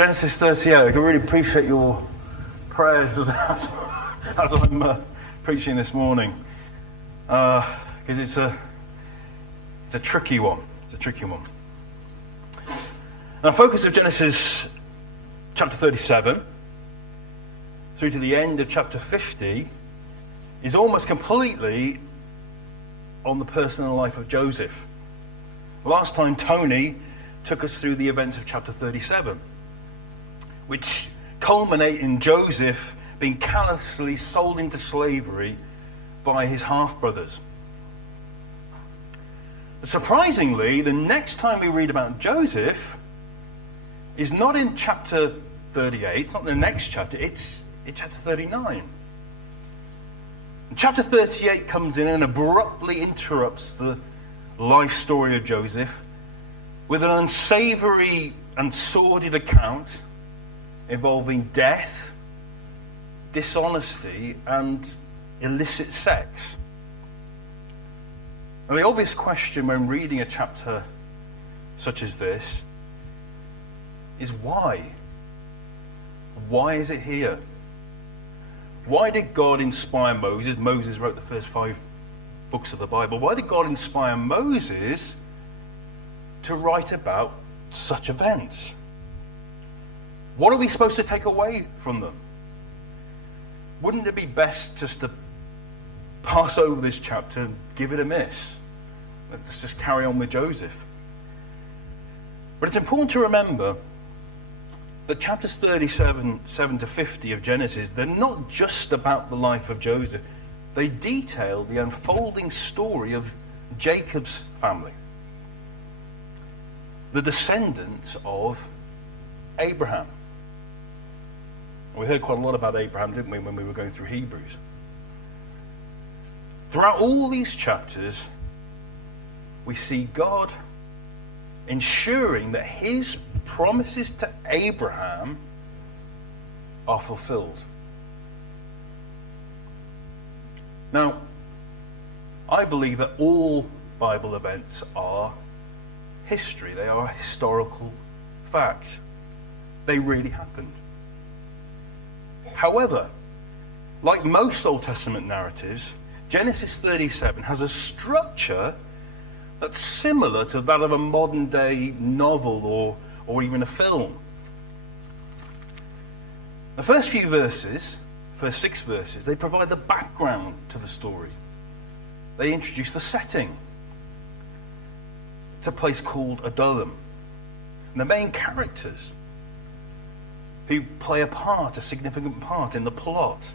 Genesis 38. I really appreciate your prayers as I'm preaching this morning, because it's a tricky one. It's a tricky one. Now, focus of Genesis chapter 37 through to the end of chapter 50 is almost completely on the personal life of Joseph. Last time, Tony took us through the events of chapter 37, which culminate in Joseph being callously sold into slavery by his half-brothers. But surprisingly, the next time we read about Joseph is not in chapter 38, it's not the next chapter, it's in chapter 39. And chapter 38 comes in and abruptly interrupts the life story of Joseph with an unsavory and sordid account involving death, dishonesty, and illicit sex. And the obvious question when reading a chapter such as this is why? Why is it here? Why did God inspire Moses? Moses wrote the first 5 books of the Bible. Why did God inspire Moses to write about such events? What are we supposed to take away from them? Wouldn't it be best just to pass over this chapter and give it a miss? Let's just carry on with Joseph. But it's important to remember that chapters 37 to 50 of Genesis, they're not just about the life of Joseph. They detail the unfolding story of Jacob's family, the descendants of Abraham. We heard quite a lot about Abraham, didn't we, when we were going through Hebrews? Throughout all these chapters, we see God ensuring that his promises to Abraham are fulfilled. Now, I believe that all Bible events are history. They are a historical fact. They really happened. However, like most Old Testament narratives, Genesis 37 has a structure that's similar to that of a modern-day novel or even a film. The first few verses, first 6 verses, they provide the background to the story. They introduce the setting. It's a place called Adullam. And the main characters who play a significant part in the plot.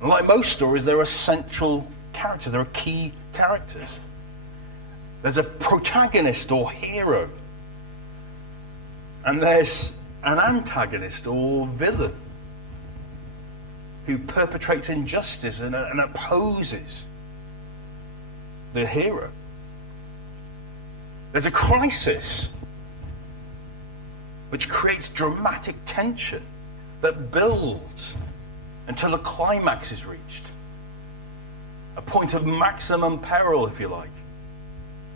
And like most stories, there are central characters, there are key characters. There's a protagonist or hero. And there's an antagonist or villain who perpetrates injustice and opposes the hero. There's a crisis which creates dramatic tension that builds until a climax is reached. A point of maximum peril, if you like.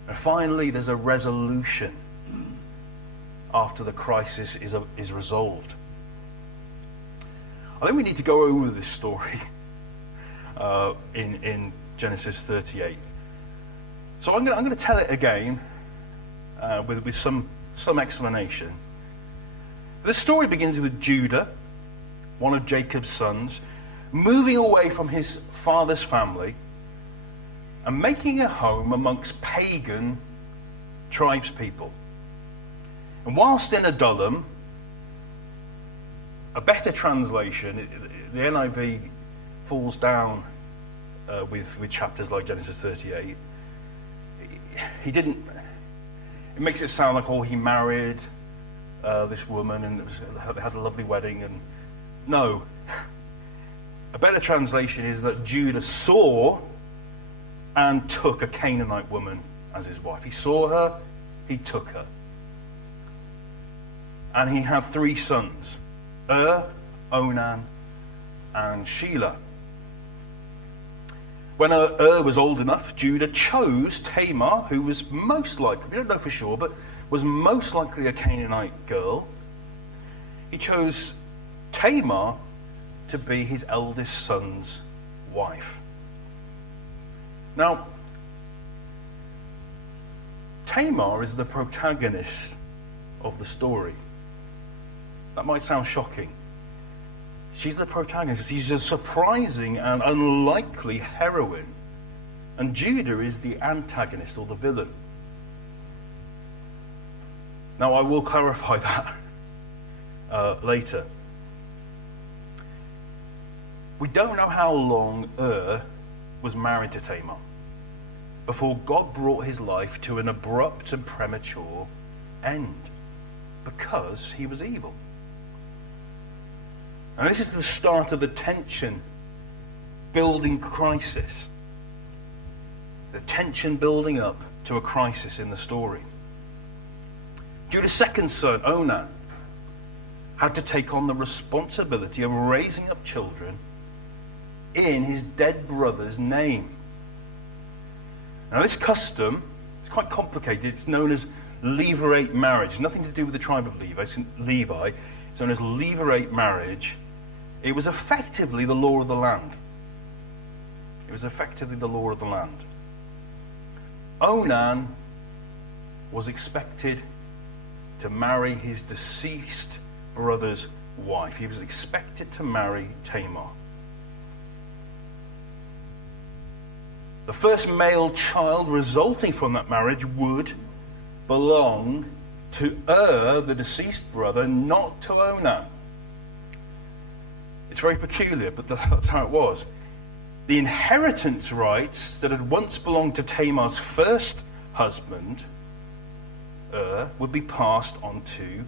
And finally, there's a resolution after the crisis is resolved. I think we need to go over this story in Genesis 38. So I'm going to tell it again with some explanation. The story begins with Judah, one of Jacob's sons, moving away from his father's family and making a home amongst pagan tribespeople. And whilst in Adullam, a better translation, the NIV falls down with chapters like Genesis 38. It makes it sound like, he married this woman and they had a lovely wedding. And no, a better translation is that Judah saw and took a Canaanite woman as his wife. He saw her, he took her. And he had 3 sons, Onan, and Shelah. When was old enough, Judah chose Tamar, who was most likely, we don't know for sure, but was most likely a Canaanite girl, he chose Tamar to be his eldest son's wife. Now, Tamar is the protagonist of the story. That might sound shocking. She's the protagonist. She's a surprising and unlikely heroine. And Judah is the antagonist or the villain. Now, I will clarify that later. We don't know how long was married to Tamar before God brought his life to an abrupt and premature end because he was evil. And this is the start of the tension building crisis. The tension building up to a crisis in the story. Judah's second son, Onan, had to take on the responsibility of raising up children in his dead brother's name. Now this custom, it's quite complicated. It's known as levirate marriage. It's nothing to do with the tribe of Levi. It's known as levirate marriage. It was effectively the law of the land. It was effectively the law of the land. Onan was expected to marry his deceased brother's wife. He was expected to marry Tamar. The first male child resulting from that marriage would belong to the deceased brother, not to Onan. It's very peculiar, but that's how it was. The inheritance rights that had once belonged to Tamar's first husband, would be passed on to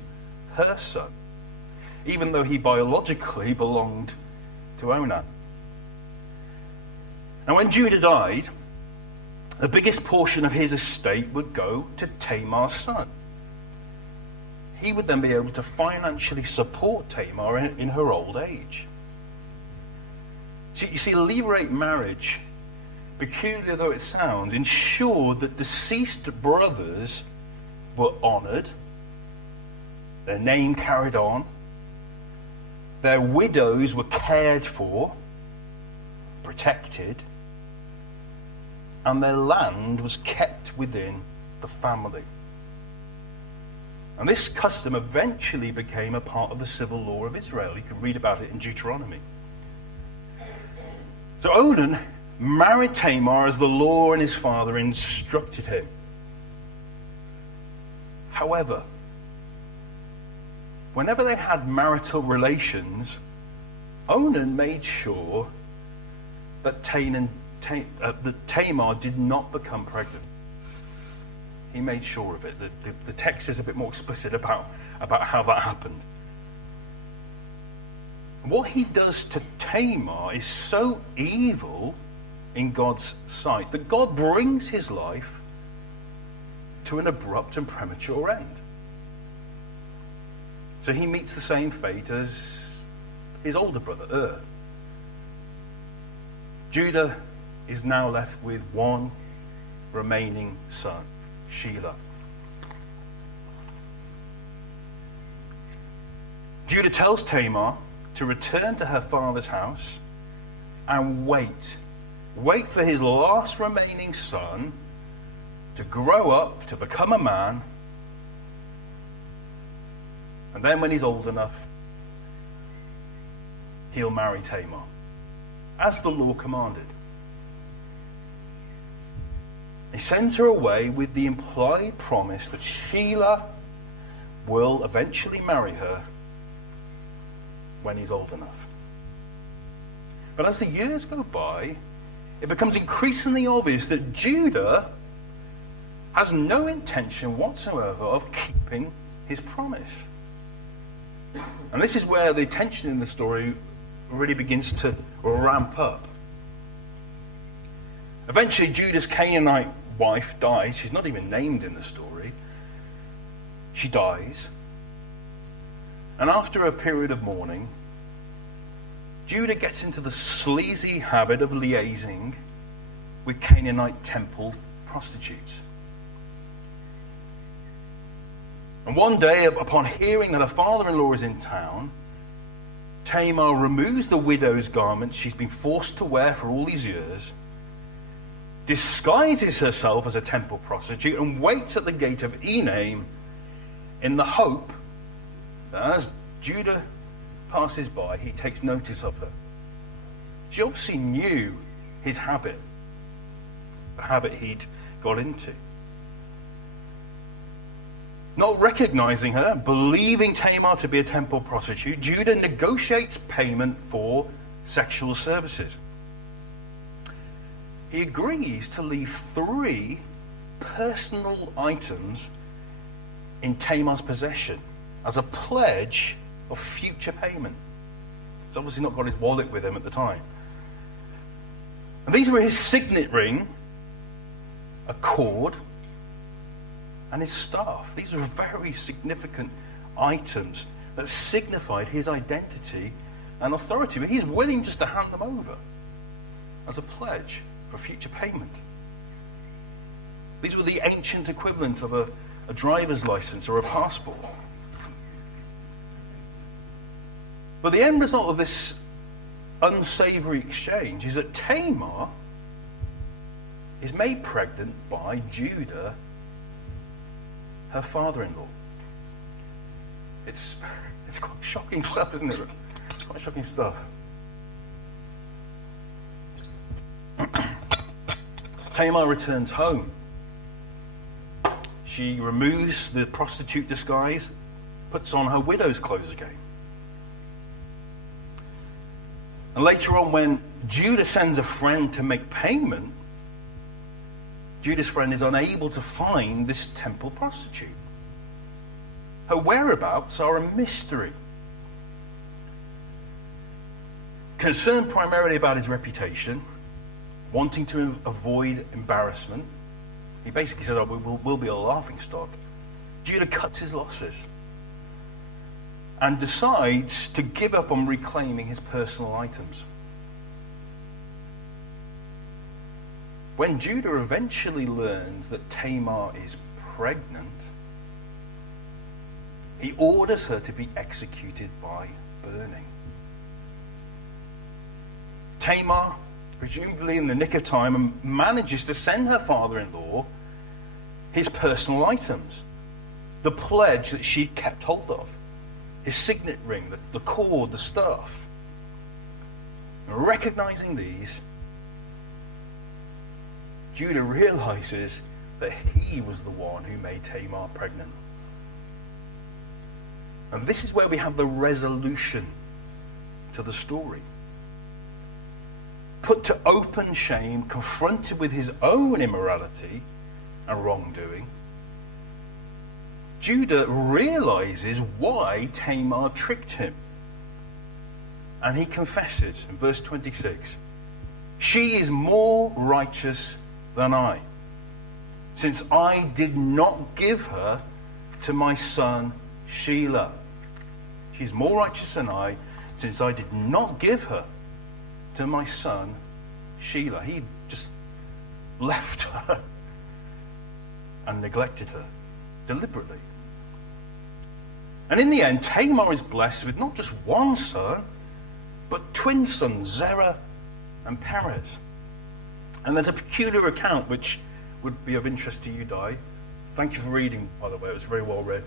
her son, even though he biologically belonged to Onan. Now, when Judah died, the biggest portion of his estate would go to Tamar's son. He would then be able to financially support Tamar in her old age. So you see, levirate marriage, peculiar though it sounds, ensured that deceased brothers were honoured, their name carried on, their widows were cared for, protected, and their land was kept within the family. And this custom eventually became a part of the civil law of Israel. You can read about it in Deuteronomy. So Onan married Tamar as the law and his father instructed him. However, whenever they had marital relations, Onan made sure that Tamar did not become pregnant. He made sure of it. The text is a bit more explicit about how that happened. What he does to Tamar is so evil in God's sight that God brings his life to an abrupt and premature end. So he meets the same fate as his older brother, Judah is now left with one remaining son, Shelah. Judah tells Tamar to return to her father's house and wait for his last remaining son to grow up, to become a man, and then when he's old enough, he'll marry Tamar, as the law commanded. He sends her away with the implied promise that Shelah will eventually marry her when he's old enough. But as the years go by, it becomes increasingly obvious that Judah has no intention whatsoever of keeping his promise. And this is where the tension in the story really begins to ramp up. Eventually, Judah's Canaanite wife dies. She's not even named in the story. She dies. And after a period of mourning, Judah gets into the sleazy habit of liaising with Canaanite temple prostitutes. And one day, upon hearing that her father-in-law is in town, Tamar removes the widow's garment she's been forced to wear for all these years, disguises herself as a temple prostitute, and waits at the gate of Enaim in the hope that as Judah passes by, he takes notice of her. She obviously knew his habit, the habit he'd got into. Not recognizing her, believing Tamar to be a temple prostitute, Judah negotiates payment for sexual services. He agrees to leave 3 personal items in Tamar's possession as a pledge of future payment. He's obviously not got his wallet with him at the time. And these were his signet ring, a cord, and his staff. These were very significant items that signified his identity and authority. But he's willing just to hand them over as a pledge for future payment. These were the ancient equivalent of a driver's license or a passport. But the end result of this unsavory exchange is that Tamar is made pregnant by Judah, her father-in-law. It's quite shocking stuff, isn't it? It's quite shocking stuff. Tamar returns home. She removes the prostitute disguise, puts on her widow's clothes again. And later on, when Judah sends a friend to make payment, Judah's friend is unable to find this temple prostitute. Her whereabouts are a mystery. Concerned primarily about his reputation, wanting to avoid embarrassment, he basically said, we'll be a laughingstock. Judah cuts his losses and decides to give up on reclaiming his personal items. When Judah eventually learns that Tamar is pregnant, he orders her to be executed by burning. Tamar, presumably in the nick of time, manages to send her father-in-law his personal items, the pledge that she'd kept hold of, his signet ring, the cord, the staff. And recognizing these, Judah realizes that he was the one who made Tamar pregnant. And this is where we have the resolution to the story. Put to open shame, confronted with his own immorality and wrongdoing, Judah realizes why Tamar tricked him. And he confesses in verse 26, "She is more righteous than I, since I did not give her to my son Shelah." She's more righteous than I, since I did not give her to my son Shelah. He just left her and neglected her deliberately. And in the end, Tamar is blessed with not just one son, but twin sons, Zerah and Perez. And there's a peculiar account which would be of interest to you, Di. Thank you for reading, by the way. It was very well read.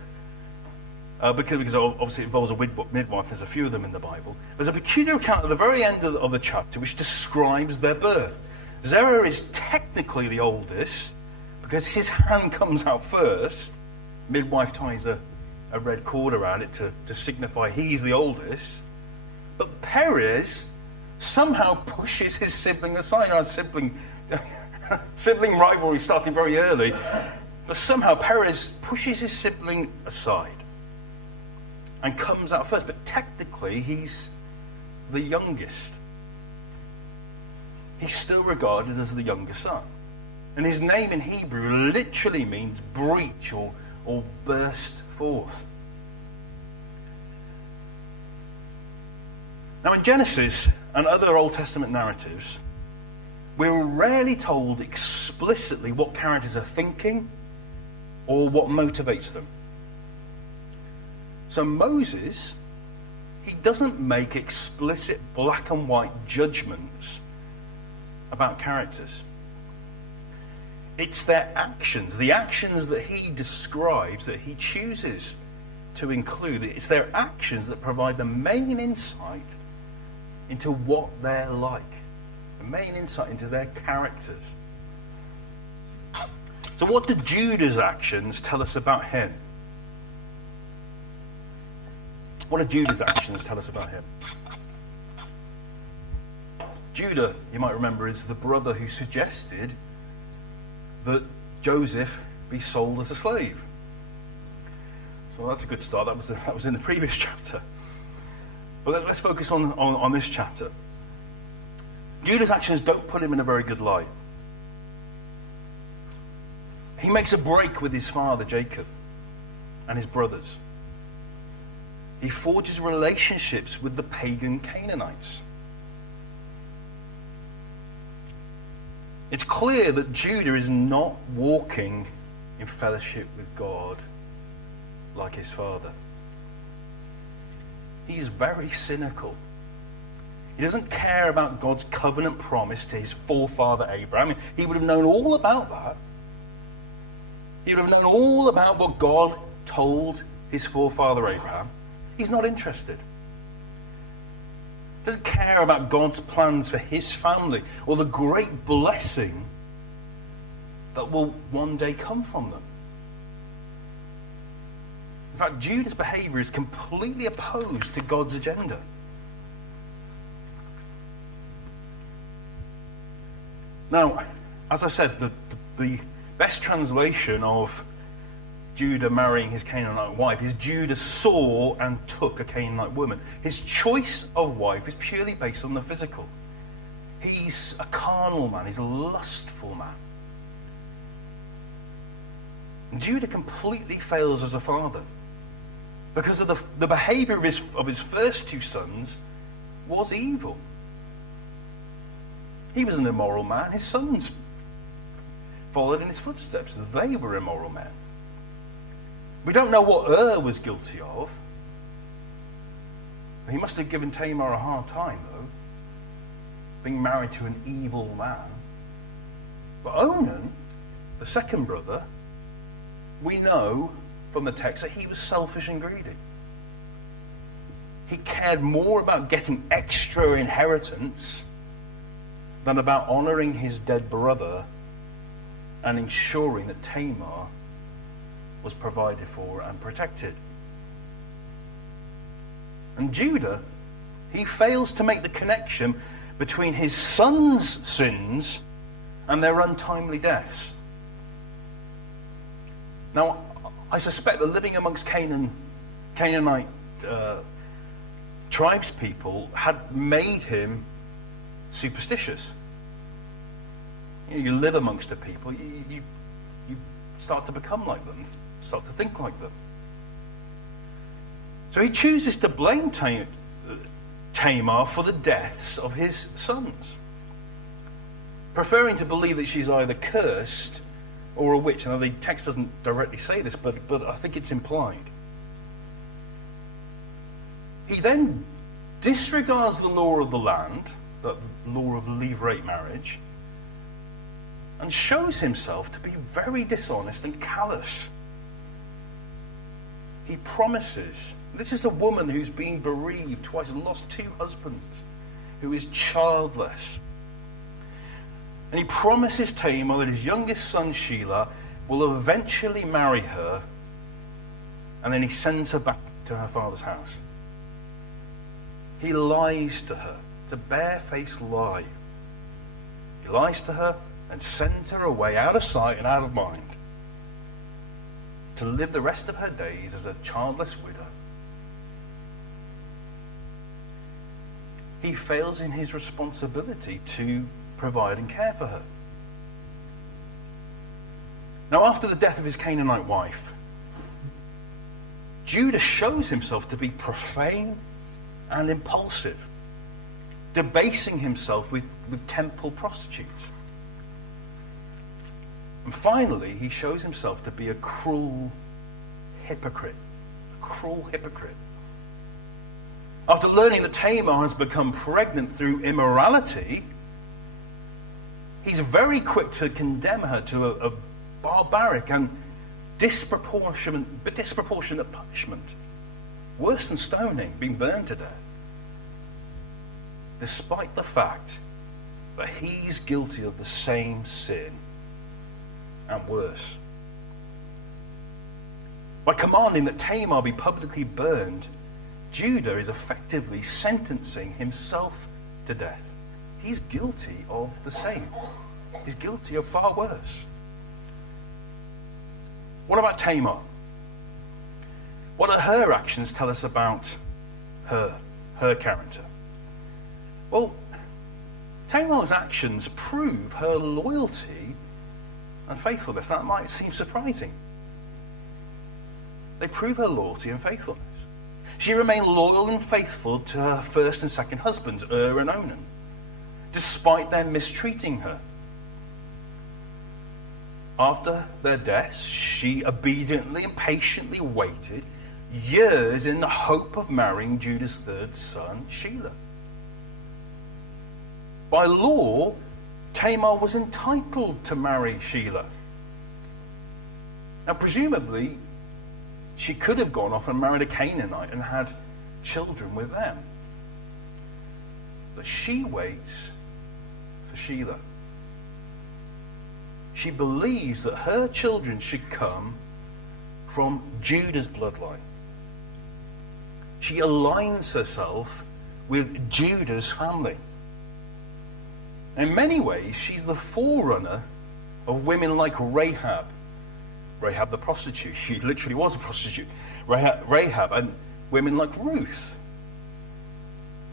Because obviously it involves a midwife. There's a few of them in the Bible. There's a peculiar account at the very end of the chapter which describes their birth. Zerah is technically the oldest because his hand comes out first. Midwife ties a red cord around it to signify he's the oldest. But Perez somehow pushes his sibling aside. Our sibling rivalry starting very early. But somehow Perez pushes his sibling aside and comes out first. But technically, he's the youngest. He's still regarded as the younger son. And his name in Hebrew literally means breach or burst forth. Now in Genesis and other Old Testament narratives, we're rarely told explicitly what characters are thinking or what motivates them. So Moses, he doesn't make explicit black and white judgments about characters. It's their actions, the actions that he describes, that he chooses to include. It's their actions that provide the main insight into what they're like, the main insight into their characters. So what do Judah's actions tell us about him? What do Judah's actions tell us about him? Judah, you might remember, is the brother who suggested that Joseph be sold as a slave. So that's a good start. That was in the previous chapter. But let's focus on this chapter. Judah's actions don't put him in a very good light. He makes a break with his father, Jacob, and his brothers. He forges relationships with the pagan Canaanites. It's clear that Judah is not walking in fellowship with God like his father. He's very cynical. He doesn't care about God's covenant promise to his forefather Abraham. He would have known all about that. He would have known all about what God told his forefather Abraham. He's not interested. He doesn't care about God's plans for his family or the great blessing that will one day come from them. In fact, Judah's behavior is completely opposed to God's agenda. Now, as I said, the best translation of Judah marrying his Canaanite wife is Judah saw and took a Canaanite woman. His choice of wife is purely based on the physical. He's a carnal man. He's a lustful man. And Judah completely fails as a father because of the behavior of his first two sons was evil. He was an immoral man. His sons followed in his footsteps. They were immoral men. We don't know what was guilty of. He must have given Tamar a hard time, though, being married to an evil man. But Onan, the second brother, we know from the text that he was selfish and greedy. He cared more about getting extra inheritance than about honoring his dead brother and ensuring that Tamar was provided for and protected. And Judah, he fails to make the connection between his sons' sins and their untimely deaths. Now, I suspect that living amongst Canaanite tribespeople had made him superstitious. You live amongst the people, you start to become like them, start to think like them. So he chooses to blame Tamar for the deaths of his sons, preferring to believe that she's either cursed or a witch. Now the text doesn't directly say this, but I think it's implied. He then disregards the law of the land, the law of levirate marriage, and shows himself to be very dishonest and callous. He promises, this is a woman who's been bereaved twice and lost two husbands, who is childless. And he promises Tamar that his youngest son, Shelah, will eventually marry her, and then he sends her back to her father's house. He lies to her. It's a barefaced lie. He lies to her and sends her away out of sight and out of mind to live the rest of her days as a childless widow. He fails in his responsibility to provide and care for her. Now, after the death of his Canaanite wife, Judah shows himself to be profane and impulsive, debasing himself with temple prostitutes. And finally, he shows himself to be a cruel hypocrite, a cruel hypocrite. After learning that Tamar has become pregnant through immorality, he's very quick to condemn her to a barbaric and disproportionate punishment, worse than stoning, being burned to death, despite the fact that he's guilty of the same sin and worse. By commanding that Tamar be publicly burned, Judah is effectively sentencing himself to death. He's guilty of the same. He's guilty of far worse. What about Tamar? What do her actions tell us about her character? Well, Tamar's actions prove her loyalty and faithfulness. That might seem surprising. They prove her loyalty and faithfulness. She remained loyal and faithful to her first and second husbands, and Onan, despite them mistreating her. After their deaths, she obediently and patiently waited years in the hope of marrying Judah's third son, Shelah. By law, Tamar was entitled to marry Shelah. Now, presumably, she could have gone off and married a Canaanite and had children with them. But she waits for Shelah. She believes that her children should come from Judah's bloodline. She aligns herself with Judah's family. In many ways, she's the forerunner of women like Rahab. Rahab the prostitute. She literally was a prostitute. Rahab and women like Ruth,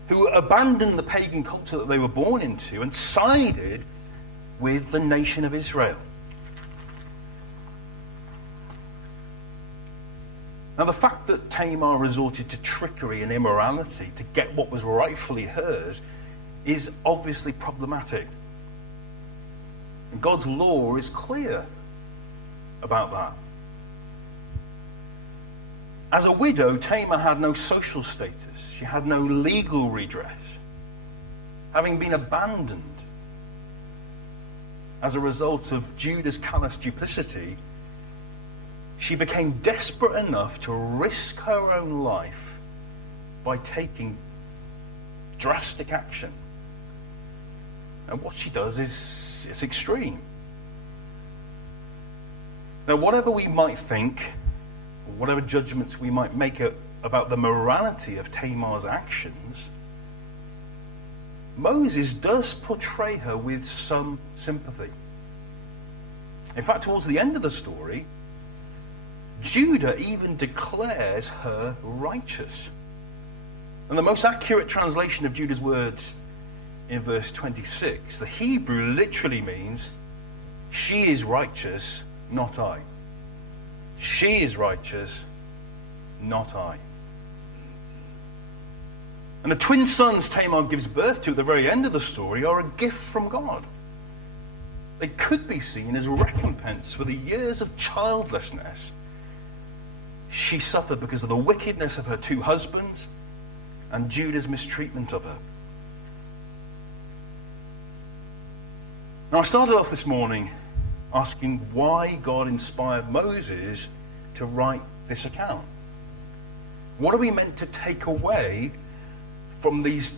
who abandoned the pagan culture that they were born into and sided with the nation of Israel. Now, the fact that Tamar resorted to trickery and immorality to get what was rightfully hers is obviously problematic. And God's law is clear about that. As a widow, Tamar had no social status. She had no legal redress, having been abandoned as a result of Judah's callous duplicity. She became desperate enough to risk her own life by taking drastic action. And what she does is extreme. Now, whatever we might think, or whatever judgments we might make about the morality of Tamar's actions, Moses does portray her with some sympathy. In fact, towards the end of the story, Judah even declares her righteous. And the most accurate translation of Judah's words in verse 26, the Hebrew literally means, she is righteous, not I. She is righteous, not I. And the twin sons Tamar gives birth to at the very end of the story are a gift from God. They could be seen as recompense for the years of childlessness she suffered because of the wickedness of her two husbands and Judah's mistreatment of her. Now, I started off this morning asking why God inspired Moses to write this account. What are we meant to take away from these,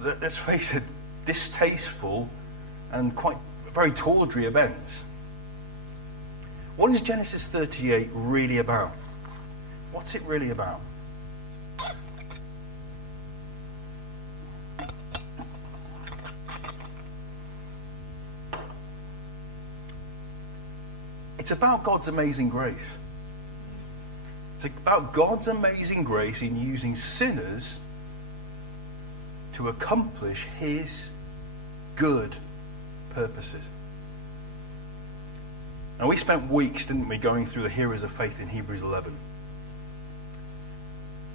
let's face it, distasteful and quite very tawdry events? What is Genesis 38 really about? What's it really about? It's about God's amazing grace. It's about God's amazing grace in using sinners to accomplish his good purposes. Now, we spent weeks, didn't we, going through the heroes of faith in Hebrews 11.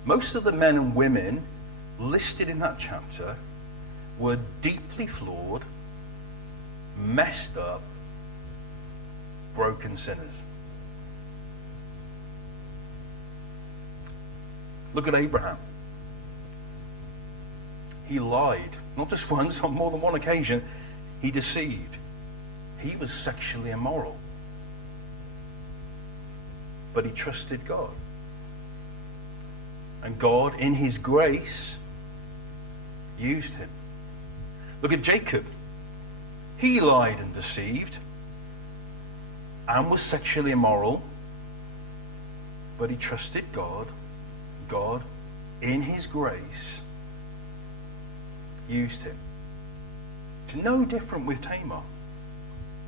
Most of the men and women listed in that chapter were deeply flawed, messed up, broken sinners. Look at Abraham. He lied. Not just once, on more than one occasion. He deceived. He was sexually immoral. But he trusted God. And God, in his grace, used him. Look at Jacob. He lied and deceived and was sexually immoral, but he trusted God. God, in his grace, used him. It's no different with Tamar.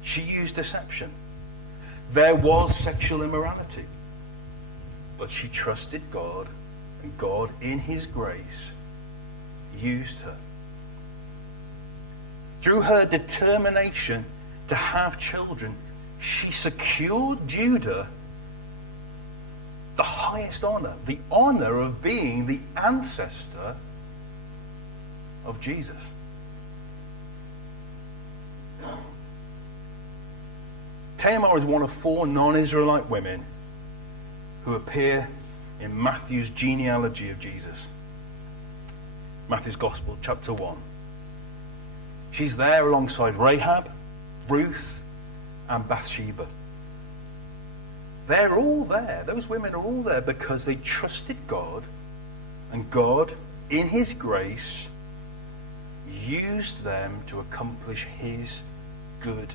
She used deception. There was sexual immorality, but she trusted God, and God, in his grace, used her. Through her determination to have children, she secured Judah the highest honor, the honor of being the ancestor of Jesus. Tamar is one of 4 non-Israelite women who appear in Matthew's genealogy of Jesus. Matthew's Gospel, chapter 1. She's there alongside Rahab, Ruth, and Bathsheba. They're all there. Those women are all there because they trusted God, and God, in his grace, used them to accomplish his good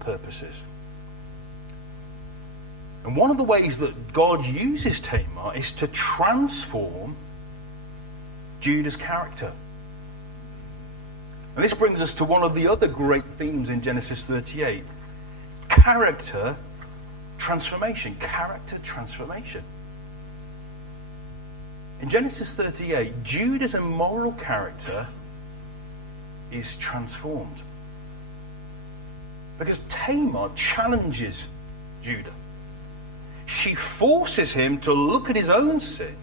purposes. And one of the ways that God uses Tamar is to transform Judah's character. And this brings us to one of the other great themes in Genesis 38. Character transformation. Character transformation. In Genesis 38, Judah's immoral character is transformed. Because Tamar challenges Judah. She forces him to look at his own sin,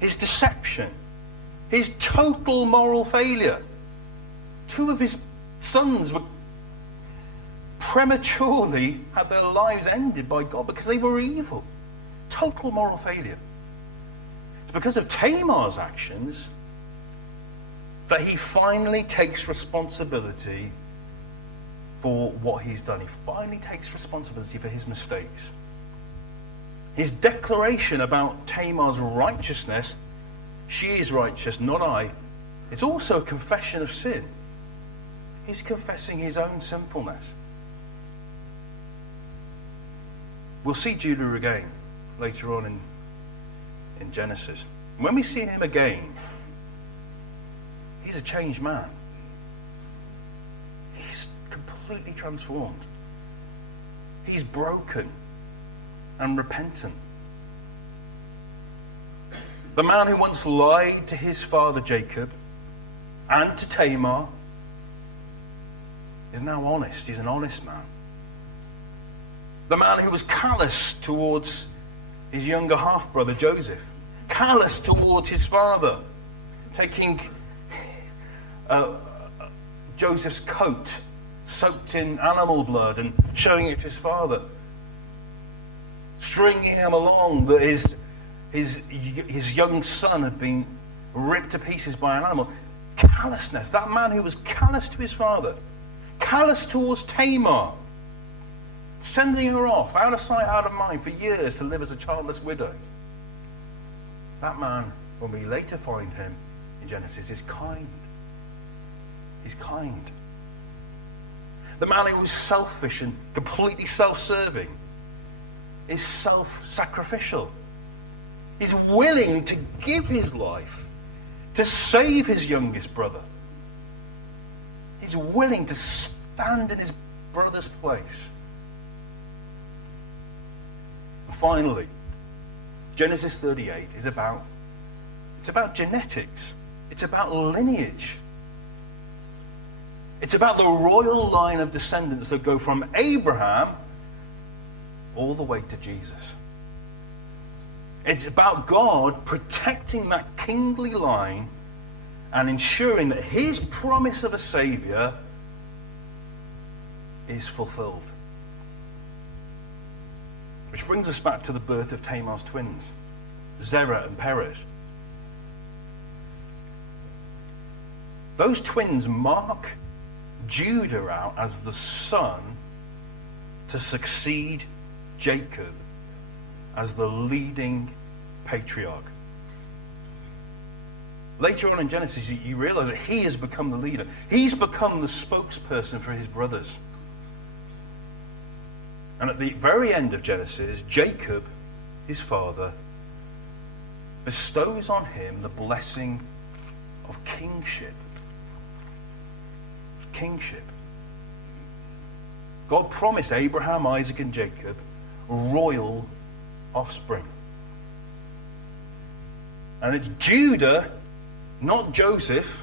his deception, his total moral failure. 2 of his sons were prematurely had their lives ended by God because they were evil. Total moral failure. It's because of Tamar's actions that he finally takes responsibility for what he's done. He finally takes responsibility for his mistakes. His declaration about Tamar's righteousness, she is righteous, not I, it's also a confession of sin. He's confessing his own sinfulness. We'll see Judah again later on in Genesis. When we see him again, he's a changed man. He's completely transformed. He's broken and repentant. The man who once lied to his father Jacob and to Tamar is now honest. He's an honest man. The man who was callous towards his younger half-brother Joseph, callous towards his father, taking Joseph's coat soaked in animal blood and showing it to his father, stringing him along that his young son had been ripped to pieces by an animal. Callousness. That man who was callous to his father, callous towards Tamar, sending her off, out of sight, out of mind, for years to live as a childless widow. That man, when we later find him in Genesis, is kind. He's kind. The man who was selfish and completely self-serving is self-sacrificial. He's willing to give his life to save his youngest brother. He's willing to stand in his brother's place. And finally, Genesis 38 is about genetics. It's about lineage. It's about the royal line of descendants that go from Abraham all the way to Jesus. It's about God protecting that kingly line and ensuring that his promise of a Savior is fulfilled. Which brings us back to the birth of Tamar's twins. Zerah and Perez. Those twins mark Judah out as the son to succeed Jacob as the leading patriarch. Later on in Genesis, you realize that he has become the leader. He's become the spokesperson for his brothers. And at the very end of Genesis, Jacob, his father, bestows on him the blessing of kingship. Kingship. God promised Abraham, Isaac, and Jacob royal offspring. And it's Judah, not Joseph.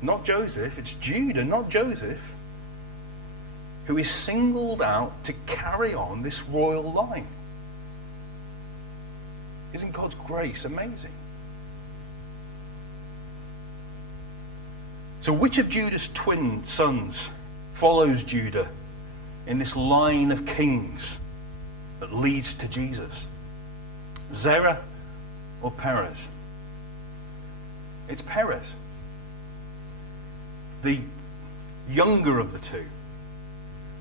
Not Joseph. It's Judah, not Joseph, who is singled out to carry on this royal line. Isn't God's grace amazing? So which of Judah's twin sons follows Judah in this line of kings that leads to Jesus? Zerah or Perez? It's Perez, the younger of the two,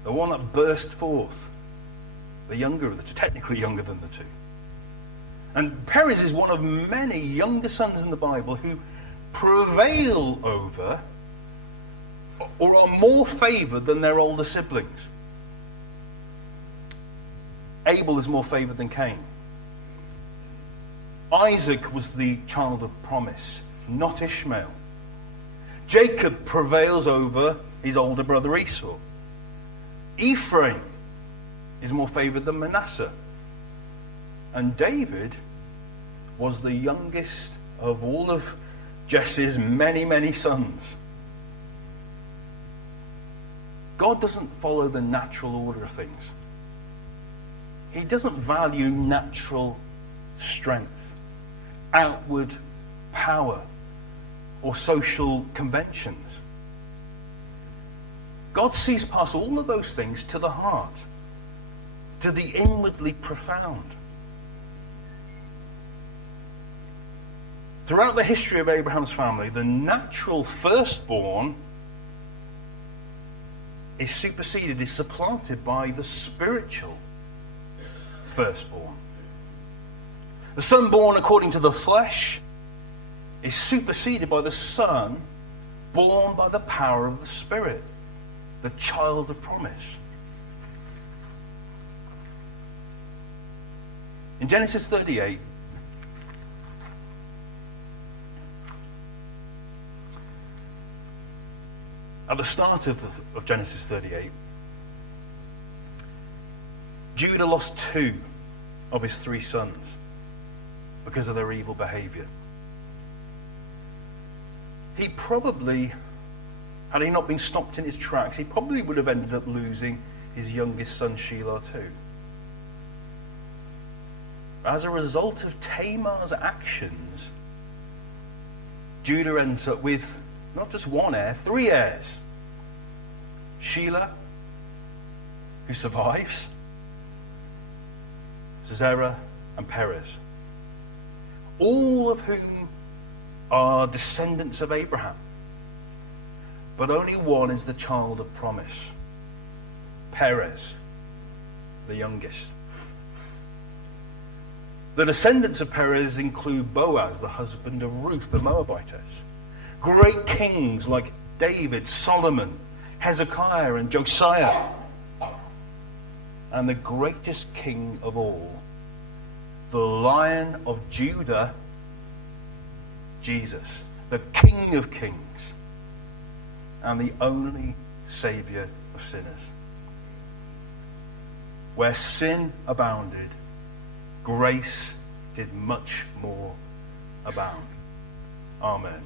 the one that burst forth, the younger of the two, technically younger than the two. And Perez is one of many younger sons in the Bible who prevail over or are more favored than their older siblings. Abel is more favored than Cain. Isaac was the child of promise, not Ishmael. Jacob prevails over his older brother Esau. Ephraim is more favored than Manasseh. And David was the youngest of all of Jesse's many, many sons. God doesn't follow the natural order of things. He doesn't value natural strength, outward power, or social conventions. God sees past all of those things to the heart, to the inwardly profound. Throughout the history of Abraham's family, the natural firstborn is superseded, is supplanted by the spiritual firstborn. The son born according to the flesh is superseded by the son born by the power of the Spirit, the child of promise. In Genesis 38, at the start of Genesis 38, Judah lost 2 of his 3 sons because of their evil behavior. He probably, had he not been stopped in his tracks, he probably would have ended up losing his youngest son Shelah too. As a result of Tamar's actions, Judah ends up with not just one heir, 3 heirs. Shelah, who survives, Zerah, and Perez, all of whom are descendants of Abraham. But only one is the child of promise, Perez, the youngest. The descendants of Perez include Boaz, the husband of Ruth, the Moabitess. Great kings like David, Solomon, Hezekiah, and Josiah. And the greatest king of all, the Lion of Judah, Jesus, the King of kings and the only Saviour of sinners. Where sin abounded, grace did much more abound. Amen.